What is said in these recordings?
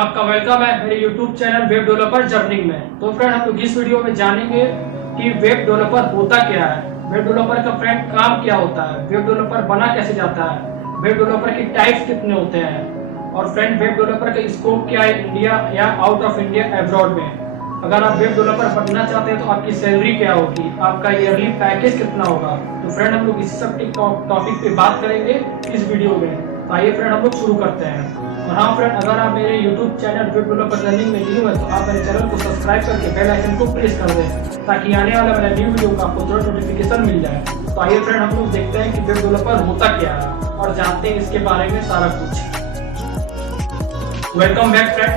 आपका वेलकम है मेरे YouTube channel web developer journeying में। तो फ्रेंड हम लोग इस वीडियो में जानेंगे कि वेब डेवलपर होता क्या है, वेब डेवलपर का फ्रेंड काम क्या होता है, वेब डेवलपर बना कैसे जाता है, वेब डेवलपर की टाइप्स कितने होते हैं और फ्रेंड वेब डेवलपर का स्कोप क्या है इंडिया या आउट ऑफ इंडिया एब्रॉड में। अगर आप वेब डेवलपर बनना चाहते हैं तो आपकी सैलरी क्या होगी, आपका ईयरली पैकेज कितना होगा। तो फ्रेंड हम लोग इसी सब टॉपिक पे बात करेंगे इस वीडियो में। तो आइए फ्रेंड हम लोग शुरू करते हैं। और हाँ फ्रेंड, अगर आप मेरे YouTube channel web developer learning में न्यू है तो आप मेरे चैनल को सब्सक्राइब करके बेल आइकन को प्रेस कर दें ताकि आने वाला मेरा न्यू वीडियो का आपको तुरंत नोटिफिकेशन मिल जाए। तो आइए फ्रेंड हम लोग देखते हैं कि वेब डेवलपर होता क्या है और जानते हैं इसके बारे में सारा कुछ। Welcome back friend.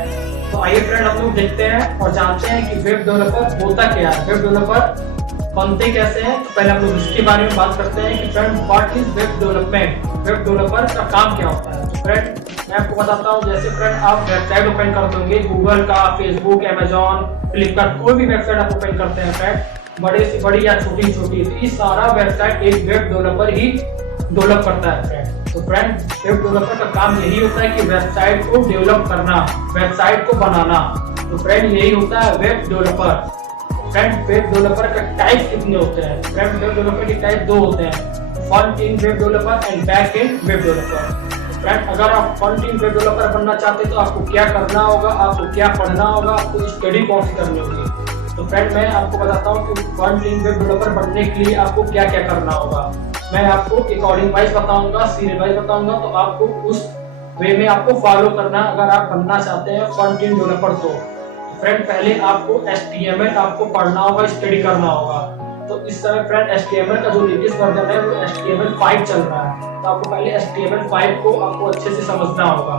तो आइए फ्रेंड हम लोग देखते हैं और जानते हैं कि वेब डेवलपर होता क्या है, वेब डेवलपर बनते कैसे हैं। तो पहले हम लोग इसके बारे में बात करते हैं कि friend what is web development, web developer का काम क्या होता है। तो फ्रेंड मैं आपको बताता हूँ, जैसे फ्रेंड आप वेबसाइट ओपन करते होंगे गूगल का, फेसबुक, अमेजॉन, फ्लिपकार्ट, कोई भी वेबसाइट आप ओपन करते हैं फ्रेंड, बड़े से बड़ी या छोटी छोटी, तो ये सारा वेबसाइट एक वेब डेवलपर ही डेवलप करता है फ्रेंड। तो फ्रेंड वेब डेवलपर का काम यही होता है कि वेबसाइट को डेवलप करना, वेबसाइट को बनाना। तो फ्रेंड यही होता है web developer. Friend web developer का टाइप कितने होते हैं। फ्रेंड वेब डेवलपर के टाइप दो होते हैं, front end web developer and back and web developer. Friend अगर आप फ्रंट एंड वेब डेवलपर बनना चाहते हैं तो आपको क्या करना होगा, आपको क्या पढ़ना होगा, आपको स्टडी कौन सी करनी होगी। तो फ्रेंड मैं आपको बताता हूँ कि फ्रंट एंड वेब डेवलपर बनने के लिए आपको क्या क्या करना होगा। मैं आपको अकॉर्डिंग वाइज बताऊंगा, सीरियल वाइज बताऊंगा, तो आपको उस वे में आपको फॉलो करना अगर आप बनना चाहते हैं फ्रंट एंड डेवलपर। तो फ्रेंड पहले आपको HTML आपको पढ़ना होगा, स्टडी करना होगा। तो इस समय फ्रेंड HTML का जो लेटेस्ट वर्जन है वो HTML5 चल रहा है, तो आपको पहले HTML5 को आपको अच्छे से समझना होगा।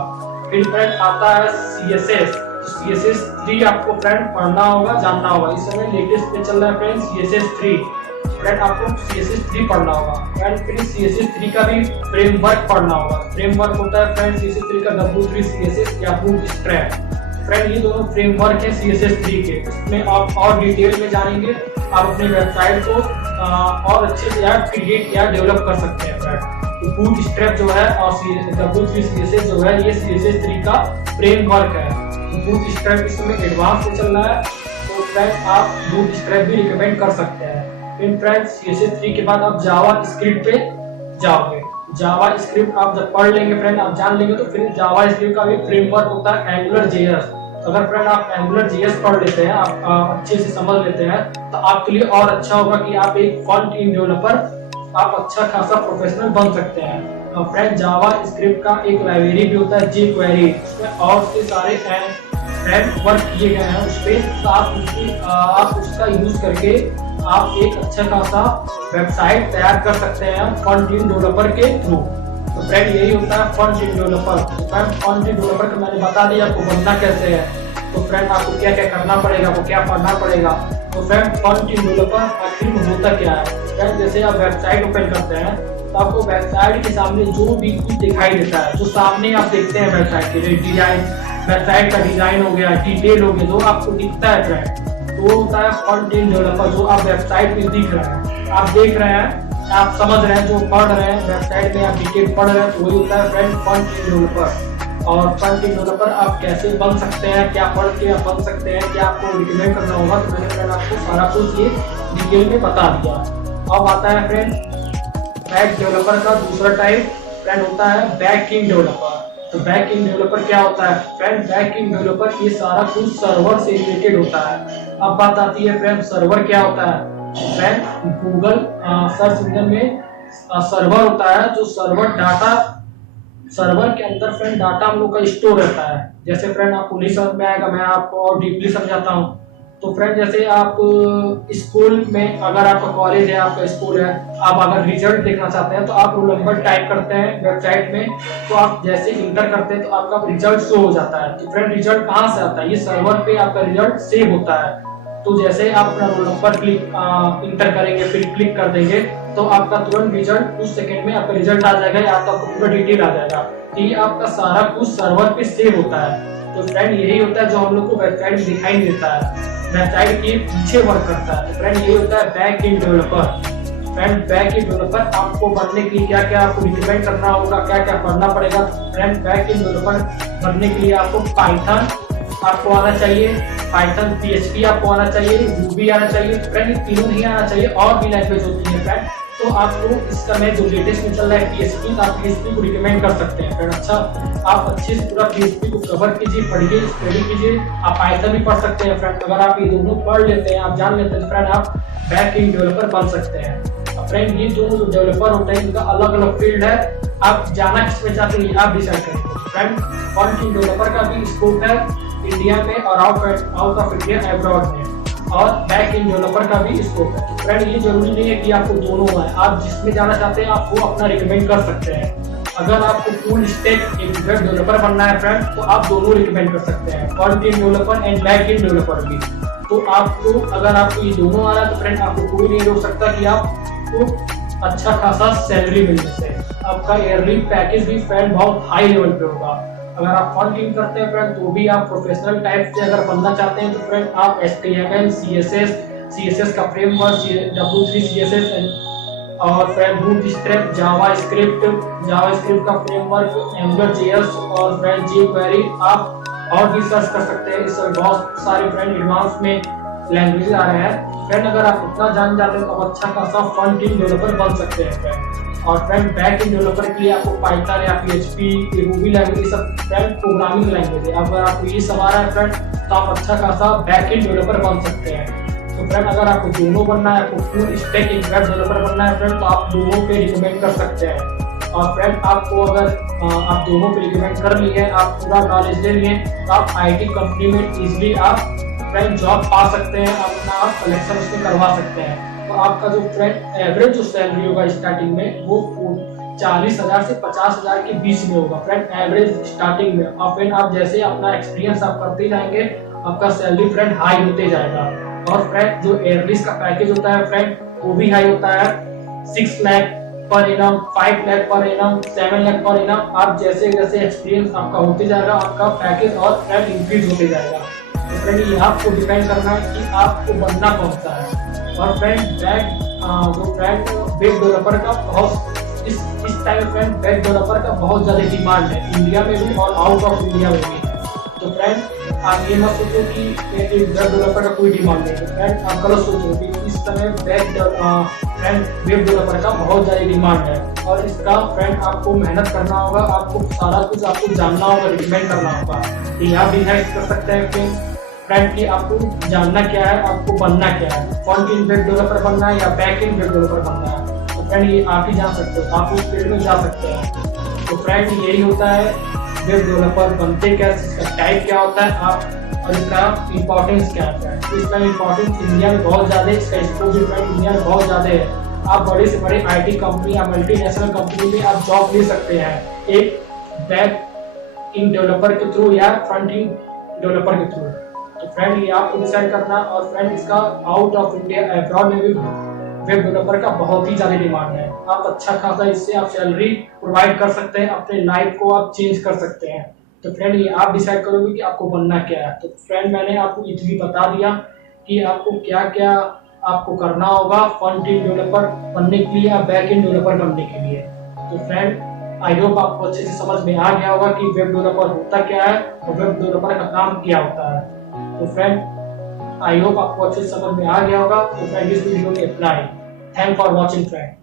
फिर फ्रेंड आता है CSS, तो CSS3 आपको फ्रेंड पढ़ना होगा, जानना होगा। इस समय लेटेस्ट पे चल रहा है फ्रेंड CSS3, फ्रेंड आपको CSS3 पढ़ना होगा। फ्रेंड फिर CSS3 का भी फ्रेमवर्क पढ़ना होगा। फ्रेमवर्क होता है फ्रेंड CSS3 का W3 CSS या बूटस्ट्रैप। फ्रेंड ये दोनों फ्रेमवर्क है CSS3 के, इसमें आप और डिटेल में जानेंगे, आप अपनी वेबसाइट को और अच्छे से यार क्रिएट या डेवलप कर सकते हैं फ्रेंड। तो बूटस्ट्रैप जो है और W3 CSS जो है ये CSS3 का फ्रेमवर्क है। तो बूटस्ट्रैप इसमें एडवांस में चल रहा है, तो फ्रेंड आप बूटस्ट्रैप भी रिकमेंड कर सकते हैं। फिर फ्रेंड CSS3 के बाद आप जावा स्क्रिप्ट पे जाओगे। जावा स्क्रिप्ट आप जब पढ़ लेंगे फ्रेंड, आप जान लेंगे, तो फिर जावा स्क्रिप्ट का भी फ्रेमवर्क होता है AngularJS। तो अगर फ्रेंड आप AngularJS पढ़ लेते हैं, आप अच्छे से समझ लेते हैं, तो आपके लिए और अच्छा होगा कि आप एक फ्रंट एंड डेवलपर, आप अच्छा खासा प्रोफेशनल बन सकते हैं। तो फ्रेंड जावा स्क्रिप्ट का एक लाइब्रेरी भी होता है jQuery, उसमें और से सारे वर्क किए गए हैं उस पर, तो आप उसका यूज करके आप एक अच्छा खासा वेबसाइट तैयार कर सकते हैं फ्रंट एंड डेवलपर के थ्रू। तो फ्रेंड यही होता है फ्रंट एंड डेवलपर। तो फ्रेंड फ्रंट एंड डेवलपर का मैंने बता दिया आपको बनना कैसे है। तो फ्रेंड आपको क्या क्या करना पड़ेगा, आपको क्या पढ़ना पड़ेगा। तो फ्रेंड फ्रंट एंड डेवलपर आखिर में होता क्या है। फ्रेंड जैसे आप वेबसाइट ओपन करते हैं तो आपको वेबसाइट के सामने जो भी कुछ दिखाई देता है, जो सामने आप देखते हैं वेबसाइट के डिजाइन, वेबसाइट का डिजाइन हो गया, डिटेल हो गया, जो आपको दिखता है फ्रेंड, तो होता है फ्रंट एंड डेवलपर। जो आप वेबसाइट में दिख रहा है, आप देख रहे हैं, आप समझ रहे हैं, जो पढ़ रहे हैं वेबसाइट में आप डिटेल पढ़ रहे हैं, तो वही होता है फ्रेंड फ्रंट एंड डेवलपर। और फ्रंट एंड डेवलपर आप कैसे बन सकते हैं, क्या पढ़ के आप बन सकते हैं, क्या आपको रिकमेंड करना होगा, तो मैंने फ्रेंड आपको सारा कुछ ये डिटेल में बता दिया। अब आता है फ्रेंड वेब डेवलपर का दूसरा टाइप फ्रेंड होता है बैक एंड डेवलपर। तो बैक एंड डेवलपर क्या होता है फ्रेंड, बैक एंड डेवलपर ये सारा कुछ सर्वर से रिलेटेड होता है। अब बात आती है फ्रेंड सर्वर क्या होता है। फ्रेंड गूगल सर्च इंजन में सर्वर होता है, जो सर्वर के अंदर फ्रेंड डाटा हम लोग का स्टोर रहता है। जैसे फ्रेंड आपको नहीं समझ में आएगा, मैं आपको और डीपली समझाता हूँ। तो फ्रेंड जैसे आप स्कूल में, अगर आपका कॉलेज है, आपका स्कूल है, आप अगर रिजल्ट देखना चाहते हैं तो आप रोल नंबर टाइप करते हैं वेबसाइट में, तो आप जैसे इंटर करते हैं तो आपका रिजल्ट शो हो जाता है। तो फ्रेंड रिजल्ट कहाँ से आता है, ये सर्वर पे आपका रिजल्ट सेव होता है। तो जैसे आप अपना रोल नंबर इंटर करेंगे, फिर क्लिक कर देंगे, तो आपका तुरंत रिजल्ट कुछ सेकंड में आपका रिजल्ट आ जाएगा, आपका पूरा डिटेल आ जाएगा। तो ये आपका सारा कुछ सर्वर पे सेव होता है। तो फ्रेंड यही होता है जो हम लोग को वेबसाइट में दिखाई नहीं देता है, वेबसाइट के पीछे वर्क करता है। तो फ्रेंड ये होता है back end developer. Friend backend developer आपको बनने के लिए क्या क्या आपको रिकमेंड करना होगा, क्या क्या पढ़ना पड़ेगा। फ्रेंड बैकएंड डेवलपर बनने के लिए आपको पाइथन आपको आना चाहिए, पाइथन PHP आपको आना चाहिए, रूबी आना चाहिए। फ्रेंड ये तीनों नहीं आना चाहिए, और भी लैंग्वेज होती है फ्रेंड। तो आपको इस समय जो लेटेस्ट में चल रहा है PHP, आप PHP को रिकमेंड कर सकते हैं फ्रेंड। अच्छा, आप अच्छे से पूरा PHP को कवर कीजिए, पढ़िए, स्टडी कीजिए। आप पाइथन भी पढ़ सकते हैं फ्रेंड। अगर आप ये दोनों पढ़ लेते हैं, आप जान लेते हैं, फ्रेंड आप बैक एंड डेवलपर बन सकते हैं। फ्रेंड ये दोनों जो डेवलपर होते हैं इनका अलग अलग फील्ड है, आप जाना किसमें चाहते हैं आप डिसाइड करेंगे। फ्रेंड फ्रंट एंड डेवलपर का भी स्कोप है इंडिया में और आउट ऑफ इंडिया अब्रॉड में, और बैक एंड डेवलपर का भी स्कोप है। फ्रेंड ये जरूरी नहीं है कि आपको दोनों है, आप जिसमें जाना चाहते हैं आप वो अपना रिकमेंड कर सकते हैं। अगर आपको फुल स्टैक एक वेब डेवलपर बनना है फ्रेंड, तो आप दोनों रिकमेंड कर सकते हैं, front end developer and back end developer भी। तो आपको अगर आपको ये दोनों आ रहा है तो फ्रेंड आपको कोई नहीं रोक सकता कि आपको अच्छा खासा सैलरी मिलने से। आपका ईयरली पैकेज भी फ्रेंड बहुत हाई लेवल पे होगा। अगर आप फ्रंट एंड करते हैं फ्रेंड, तो भी आप प्रोफेशनल टाइप से अगर बनना चाहते हैं तो फ्रेंड आप HTML, CSS का फ्रेमवर्क, W3 CSS और फ्रेंड बूटस्ट्रैप, जावास्क्रिप्ट का फ्रेमवर्क, AngularJS और फ्रेंड jQuery आप और भी सर्च कर सकते हैं। इस बहुत सारे फ्रेंड एडवांस में लैंग्वेज आ रहे हैं फ्रेंड। अगर आप उतना जान जाते हैं तो आप अच्छा खासा फ्रंट एंड डेवलपर बन सकते हैं फ्रेंड। और फ्रेंड बैक एंड डेवलपर के लिए आपको पाइथन या PHP, रूबी लैंग्वेज, सब फ्रेंड प्रोग्रामिंग लैंग्वेज है। अगर आपको ये सब आ रहा है फ्रेंड तो आप अच्छा खासा बैक एंड डेवलपर बन सकते हैं। तो फ्रेंड अगर आपको दोनों बनना है, आपको फुल स्टैक एक वेब डेवलपर बनना है फ्रेंड, तो आप दोनों पे रिकमेंड कर सकते हैं। और फ्रेंड आपको अगर आप दोनों पे रिकमेंड कर लिए, आप पूरा नॉलेज ले लिए, तो आप IT कंपनी में इजीली आप फ्रेंड जॉब पा सकते हैं, अपना आप कलेक्शन उसमें करवा सकते हैं। तो आपका जो फ्रेंड एवरेज जो सैलरी होगा स्टार्टिंग में वो 40,000 से 50,000 के बीच में होगा फ्रेंड, एवरेज स्टार्टिंग में। और फ्रेंड आप जैसे अपना एक्सपीरियंस आप करते जाएंगे, आपका सैलरी फ्रेंड हाई होते जाएगा। और फ्रेंड जो एयरलीज का पैकेज होता है फ्रेंड वो भी हाई होता है, 6 लाख पर इनम, 5 लाख पर इनम, 7 लाख पर इनम। आप जैसे जैसे एक्सपीरियंस आपका होते जाएगा, आपका पैकेज और फ्रेंड इंक्रीज होते जाएगा। तो फ्रेंड ये आपको डिपेंड करना है कि आपको बनना कौन सा है। और फ्रेंड जो फ्रेंड वेब डेवलपर का बहुत इस टाइम फ्रेंड वेब डेवलपर का बहुत ज़्यादा डिमांड है, इंडिया में भी और आउट ऑफ इंडिया में भी। तो फ्रेंड आप ये मत सोचो कि वेब डेवलपर का कोई डिमांड नहीं है फ्रेंड, आप गलत सोच रहे हो। इस समय फ्रेंड वेब डेवलपर का बहुत ज़्यादा डिमांड है, और इसका फ्रेंड आपको मेहनत करना होगा, आपको सारा कुछ आपको जानना होगा, रिकमेंड करना होगा। तो आप डिसाइड कर सकते हैं फ्रेंड कि आपको जानना क्या है, आपको बनना क्या है, फ्रंट एंड वेब डेवलपर बनना है या बैक एंड वेब डेवलपर बनना है। तो फ्रेंड ये आप ही जान सकते हो, आप उस फील्ड में जा सकते हैं। तो फ्रेंड यही होता है वेब डेवलपर बनते क्या, इसका टाइप क्या होता है आप, और इसका इंपॉर्टेंस क्या होता है। तो इसका इंपॉर्टेंस इंडिया में बहुत ज़्यादा है, इसका स्कोप भी फ्रेंड इंडिया में बहुत ज़्यादा है। आप बड़े से बड़े IT कंपनी या मल्टीनेशनल कंपनी में आप जॉब ले सकते हैं, एक बैक एंड डेवलपर के थ्रू या फ्रंट एंड डेवलपर के थ्रू। तो फ्रेंड ये आपको डिसाइड करना। और फ्रेंड इसका आउट ऑफ इंडिया अब्रॉड में भी वेब डेवलपर का बहुत ही ज़्यादा डिमांड है। आप अच्छा खासा इससे आप सैलरी प्रोवाइड कर सकते हैं, अपने लाइफ को आप चेंज कर सकते हैं। तो फ्रेंड ये आप डिसाइड करोगे कि आपको बनना क्या है। तो फ्रेंड मैंने आपको इजीली बता दिया कि आपको क्या क्या आपको करना होगा फ्रंट एंड डेवलपर बनने के लिए या बैक एंड डेवलपर बनने के लिए। तो फ्रेंड आई होप आपको अच्छे से समझ में आ गया होगा कि वेब डेवलपर होता क्या है और वेब डेवलपर का काम क्या होता है। तो फ्रेंड आई होप आपको अच्छे से समझ में आ गया होगा। तो फ्रेंड इस वीडियो में apply. Thank for watching friend.